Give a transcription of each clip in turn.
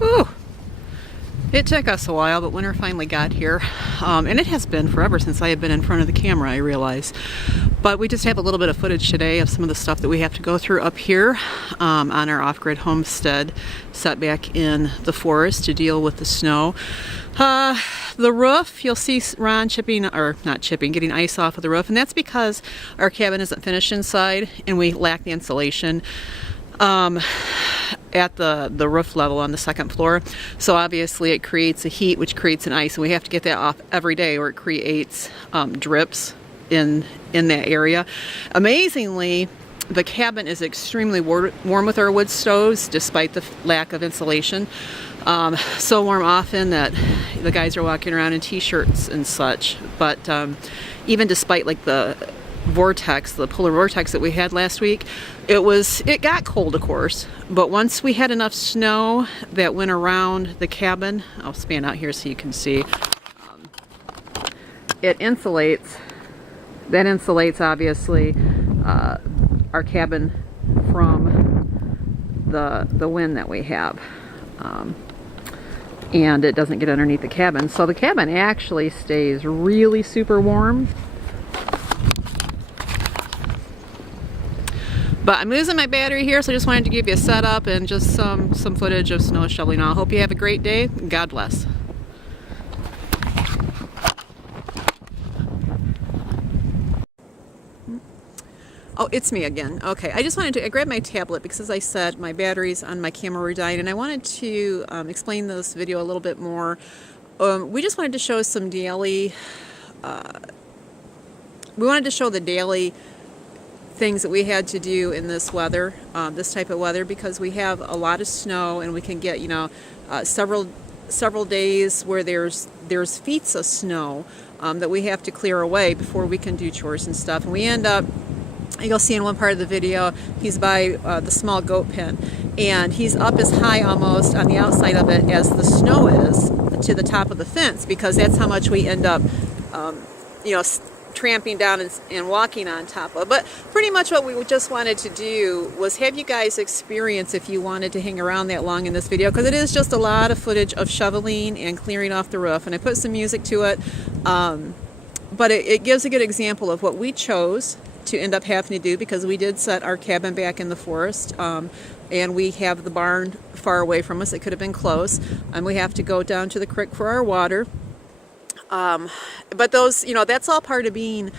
Ooh, it took us a while, but winter finally got here. And it has been forever since I have been in front of the camera, I realize. But we just have a little bit of footage today of some of the stuff that we have to go through up here on our off-grid homestead set back in the forest to deal with the snow. The roof, you'll see Ron chipping, or not chipping, getting ice off of the roof, and that's because our cabin isn't finished inside and we lack the insulation at the roof level on the second floor. So obviously it creates a heat, which creates an ice, and we have to get that off every day or it creates drips in that area. Amazingly, the cabin is extremely warm with our wood stoves despite the lack of insulation. So warm often that the guys are walking around in t-shirts and such. But even despite like the vortex, the polar vortex that we had last week, it got cold, of course, but once we had enough snow that went around the cabin, I'll span out here so you can see, it insulates. That insulates obviously our cabin from the wind that we have, and it doesn't get underneath the cabin, so the cabin actually stays really super warm. But I'm losing my battery here, so I just wanted to give you a setup and just some footage of snow shoveling. I hope you have a great day. God bless. Oh, it's me again. Okay, I just wanted to, I grabbed my tablet because, as I said, my batteries on my camera were dying, and I wanted to explain this video a little bit more. We just wanted to show some daily, we wanted to show the daily things that we had to do in this weather, this type of weather, because we have a lot of snow, and we can get, you know, several days where there's feet of snow that we have to clear away before we can do chores and stuff, and we end up, you'll see in one part of the video, he's by the small goat pen, and he's up as high almost on the outside of it as the snow is to the top of the fence, because that's how much we end up, you know, tramping down and walking on top of. But pretty much what we just wanted to do was have you guys experience, if you wanted to hang around that long in this video, because it is just a lot of footage of shoveling and clearing off the roof, and I put some music to it, but it gives a good example of what we chose to end up having to do, because we did set our cabin back in the forest, and we have the barn far away from us. It could have been close, and we have to go down to the creek for our water. But those, you know, that's all part of being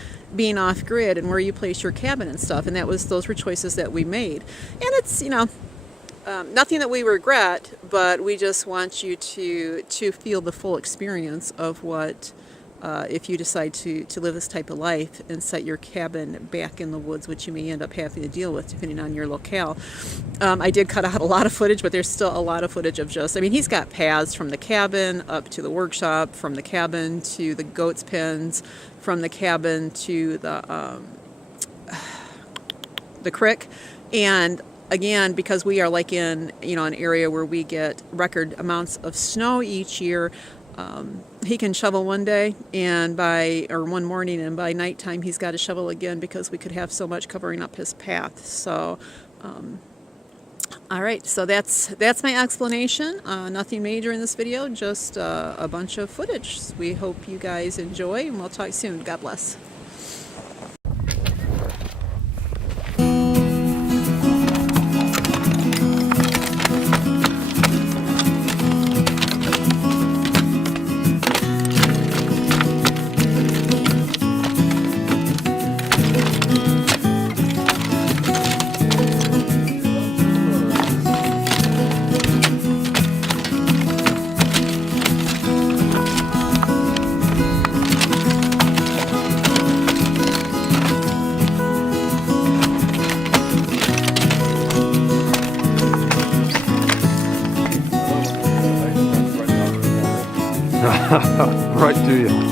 off grid and where you place your cabin and stuff, and those were choices that we made, and it's, you know, nothing that we regret, but we just want you to feel the full experience of what if you decide to live this type of life and set your cabin back in the woods, which you may end up having to deal with depending on your locale. I did cut out a lot of footage, but there's still a lot of footage of just, I mean, he's got paths from the cabin up to the workshop, from the cabin to the goat's pens, from the cabin to the creek. And again, because we are like in, you know, an area where we get record amounts of snow each year, he can shovel one day and one morning, and by nighttime he's got to shovel again because we could have so much covering up his path. So, all right, so that's my explanation. Nothing major in this video, just a bunch of footage. We hope you guys enjoy, and we'll talk soon. God bless. Right to you.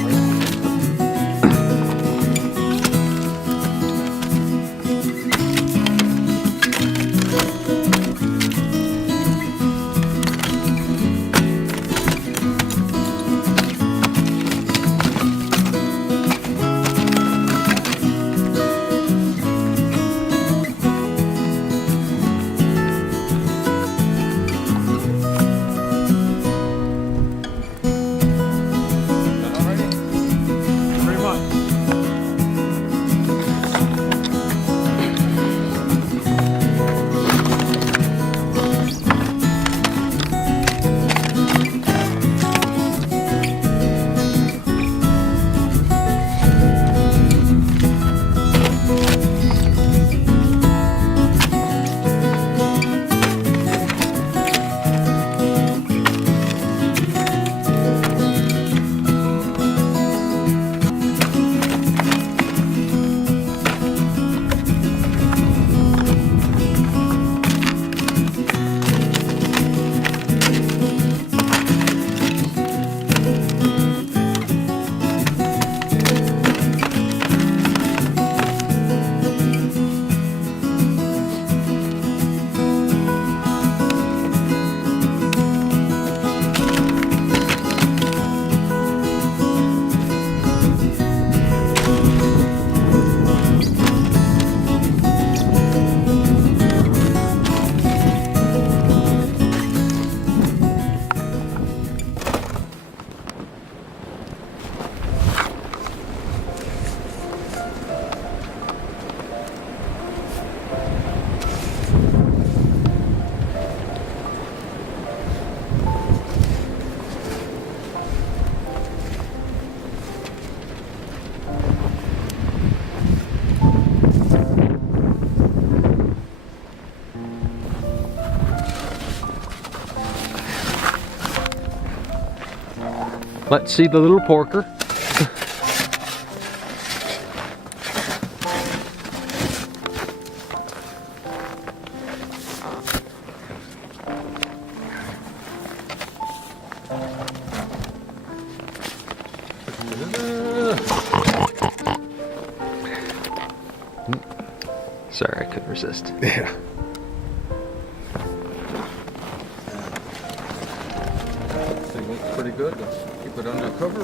Let's see the little porker. Sorry, I couldn't resist. Yeah. This thing looks pretty good. Let's keep it under cover.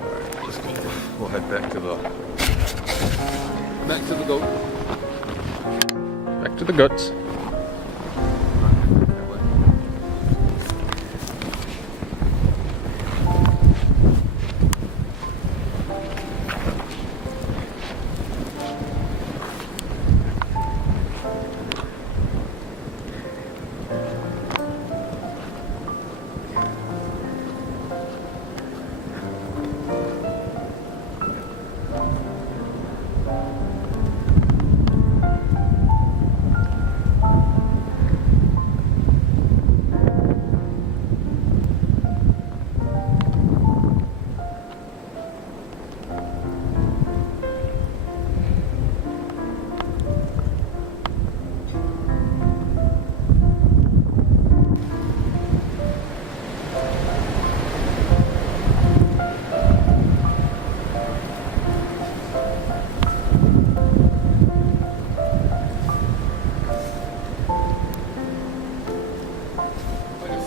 Alright, just we'll head back to the goat. Back to the guts.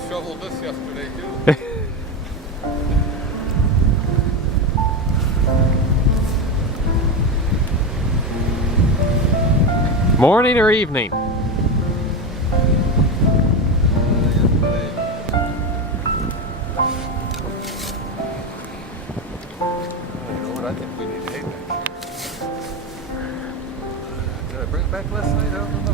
Shoveled this yesterday too. Morning or evening? You know what? I think we need hay back. Did I bring it back last night? I don't know.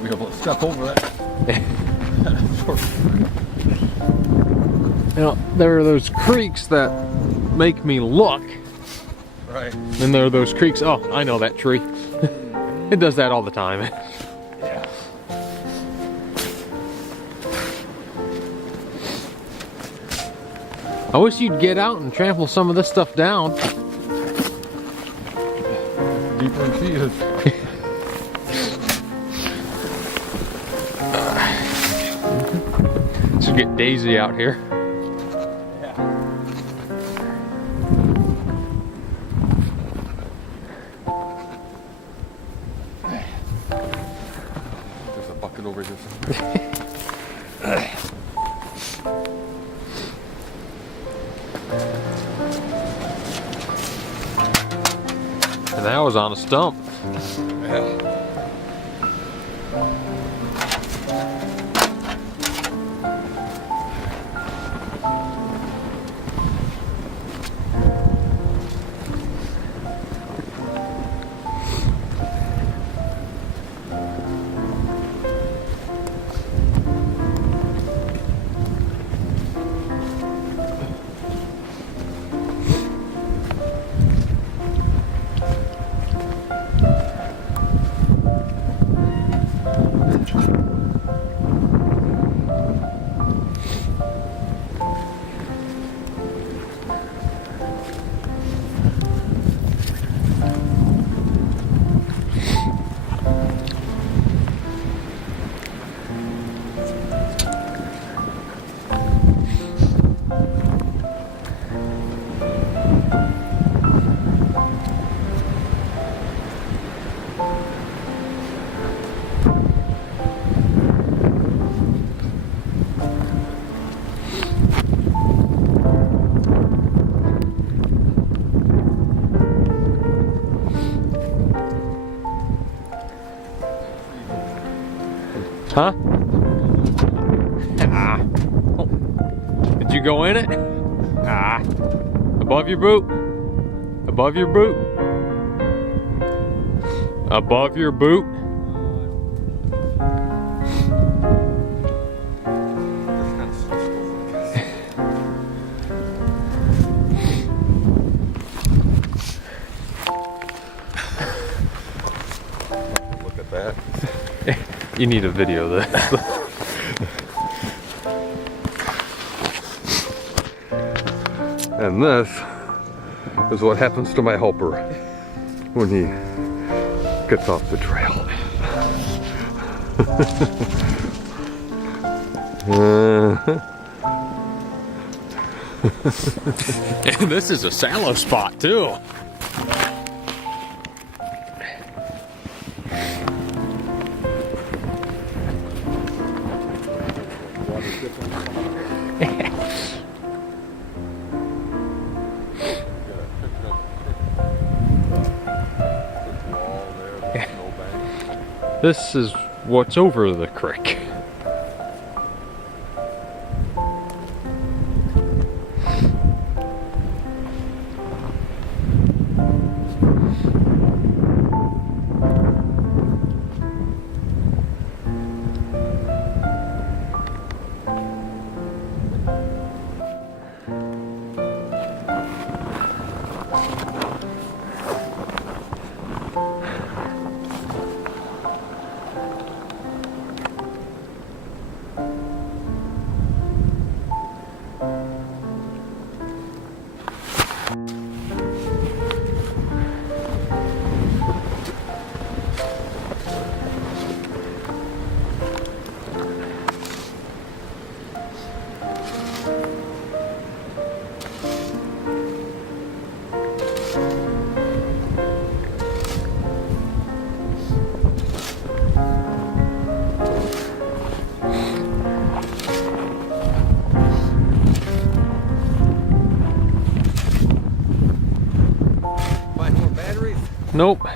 Be able to step over that. You know, there are those creeks that make me look. Right. And there are those creeks. Oh, I know that tree. It does that all the time. Yeah. I wish you'd get out and trample some of this stuff down. Deeper than she is. Should get Daisy out here. Yeah. There's a bucket over here somewhere. And that was on a stump. Yeah. Huh? Ah. Oh. Did you go in it? Ah. Above your boot. Above your boot. Above your boot. Look at that. You need a video of this. And this is what happens to my helper when he gets off the trail. And this is a shallow spot too. This is what's over the creek. Nope.